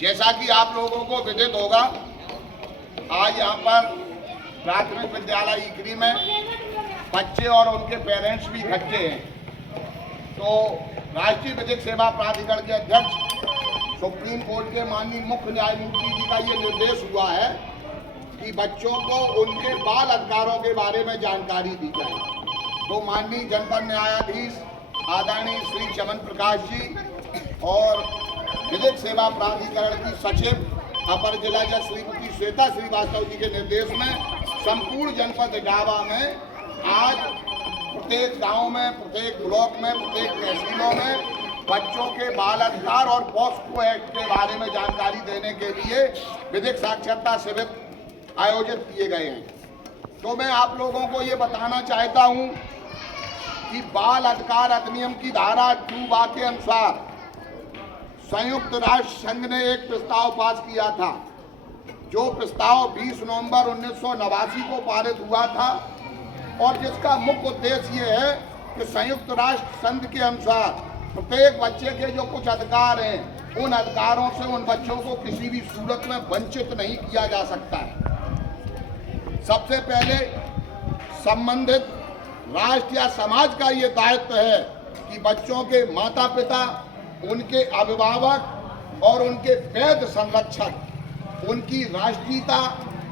जैसा कि आप लोगों को विदित होगा, आज यहाँ पर प्राथमिक विद्यालय इकरी में बच्चे और उनके पेरेंट्स भी इकट्ठे हैं। तो राष्ट्रीय विधिक सेवा प्राधिकरण के अध्यक्ष सुप्रीम कोर्ट के माननीय मुख्य न्यायमूर्ति जी का ये निर्देश हुआ है कि बच्चों को उनके बाल अधिकारों के बारे में जानकारी दी जाए। तो माननीय जनपद न्यायाधीश आदरणीय श्री चमन प्रकाश जी और विधिक सेवा प्राधिकरण की सचिव अपर जिला जज श्रीमती श्वेता श्रीवास्तव जी के निर्देश में संपूर्ण जनपद इटावा में आज प्रत्येक गांव में, प्रत्येक ब्लॉक में, प्रत्येक तहसीलों में बच्चों के बाल अधिकार और पॉस्को एक्ट के बारे में जानकारी देने के लिए विधिक साक्षरता शिविर आयोजित किए गए हैं। तो मैं आप लोगों को ये बताना चाहता हूँ कि बाल अधिकार अधिनियम की धारा 2 के अनुसार संयुक्त राष्ट्र संघ ने एक प्रस्ताव पास किया था, जो प्रस्ताव 20 नवंबर 1989 को पारित हुआ था और जिसका मुख्य उद्देश्य ये है कि संयुक्त राष्ट्र संघ के अनुसार प्रत्येक बच्चे के जो कुछ अधिकार हैं, उन अधिकारों से उन बच्चों को किसी भी सूरत में वंचित नहीं किया जा सकता है। सबसे पहले संबंधित राष्ट्र या समाज का ये दायित्व है कि बच्चों के माता पिता, उनके अभिभावक और उनके वैध संरक्षक उनकी राष्ट्रीयता,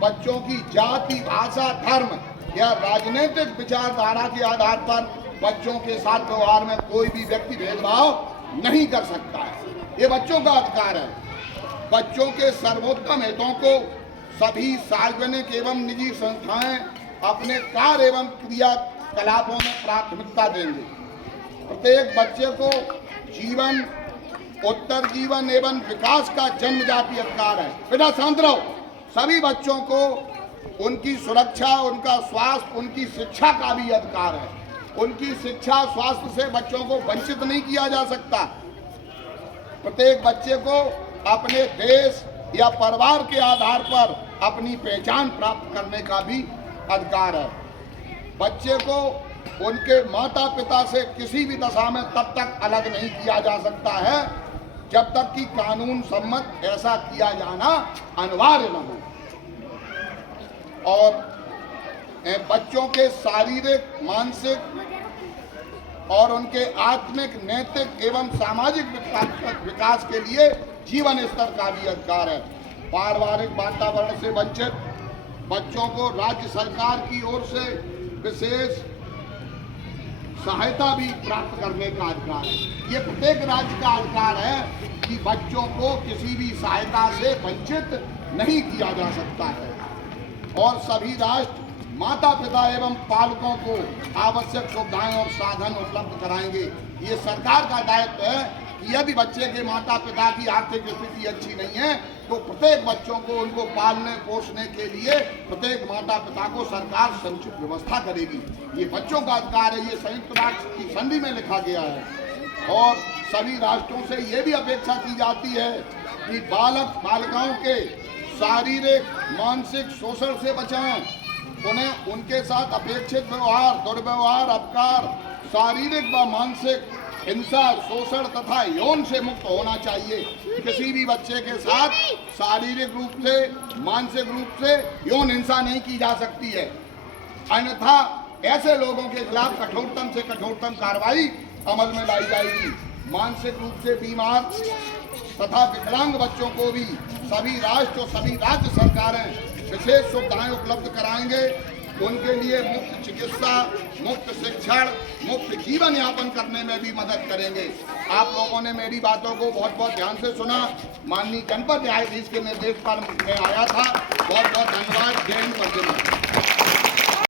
बच्चों की जाति, भाषा, धर्म या राजनीतिक विचारधारा के आधार पर बच्चों के साथ व्यवहार में कोई भी व्यक्ति भेदभाव नहीं कर सकता है। ये बच्चों का अधिकार है। बच्चों के सर्वोत्तम हितों को सभी सार्वजनिक एवं निजी संस्थाएं अपने कार्य एवं क्रियाकलापों में प्राथमिकता देंगे। प्रत्येक बच्चे को जीवन, उत्तर जीवन एवं विकास का जन्मजाति अधिकार है। बेटा शांत रहो। सभी बच्चों को उनकी सुरक्षा, उनका स्वास्थ्य, उनकी शिक्षा का भी अधिकार है। उनकी शिक्षा, स्वास्थ्य से बच्चों को वंचित नहीं किया जा सकता। प्रत्येक बच्चे को अपने देश या परिवार के आधार पर अपनी पहचान प्राप्त करने का भी अधिकार है। बच्चे को उनके माता पिता से किसी भी दशा में तब तक अलग नहीं किया जा सकता है जब तक कि कानून सम्मत ऐसा किया जाना अनिवार्य न हो। और बच्चों के शारीरिक, मानसिक और उनके आत्मिक, नैतिक एवं सामाजिक विकास के लिए जीवन स्तर का भी अधिकार है। पारिवारिक वातावरण से वंचित बच्चों को राज्य सरकार की ओर से विशेष सहायता भी प्राप्त करने का अधिकार है। ये प्रत्येक राज्य का अधिकार है कि बच्चों को किसी भी सहायता से वंचित नहीं किया जा सकता है। और सभी राष्ट्र माता पिता एवं पालकों को आवश्यक सुविधाएं और साधन उपलब्ध कराएंगे। ये सरकार का दायित्व है कि यदि बच्चे के माता पिता की आर्थिक स्थिति अच्छी नहीं है तो प्रत्येक बच्चों को उनको पालने पोषने के लिए प्रत्येक माता पिता को सरकार समुचित व्यवस्था करेगी। ये बच्चों का अधिकार है। ये संयुक्त राष्ट्र की संधि में लिखा गया है। और सभी राष्ट्रों से ये भी अपेक्षा की जाती है कि बालक बालिकाओं के शारीरिक, मानसिक शोषण से बचाएं, उन्हें उनके साथ अपेक्षित व्यवहार, दुर्व्यवहार, अपकार, शारीरिक व मानसिक हिंसा, शोषण तथा यौन से मुक्त होना चाहिए। किसी भी बच्चे के साथ शारीरिक रूप से, मानसिक रूप से यौन हिंसा नहीं की जा सकती है, अन्यथा ऐसे लोगों के खिलाफ कठोरतम से कठोरतम कार्रवाई अमल में लाई जाएगी। मानसिक रूप से बीमार तथा विकलांग बच्चों को भी सभी राष्ट्र और सभी राज्य सरकारें विशेष सुविधाएं उपलब्ध कराएंगे। उनके लिए मुफ्त चिकित्सा, मुफ्त शिक्षण, मुफ्त जीवन यापन करने में भी मदद करेंगे। आप लोगों ने मेरी बातों को बहुत बहुत ध्यान से सुना। माननीय जनपद न्यायाधीश के निर्देश पर मैं आया था। बहुत बहुत धन्यवाद। जय हिंद, वंदे मातरम।